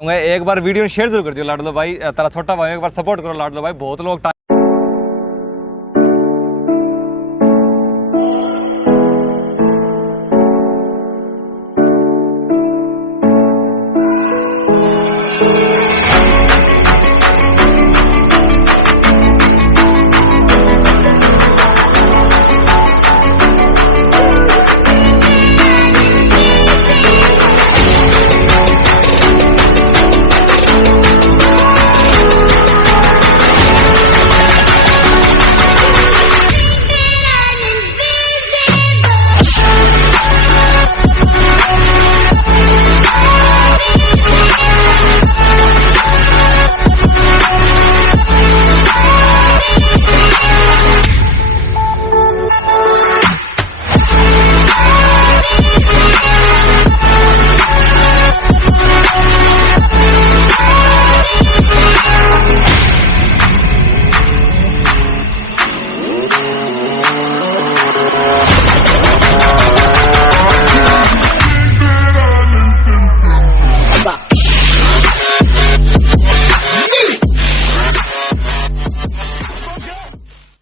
एक बार video share जरूर कर दियो लाडलो भाई, तेरा छोटा भाई एक बार सपोर्ट करो लाडलो भाई, बहुत लोग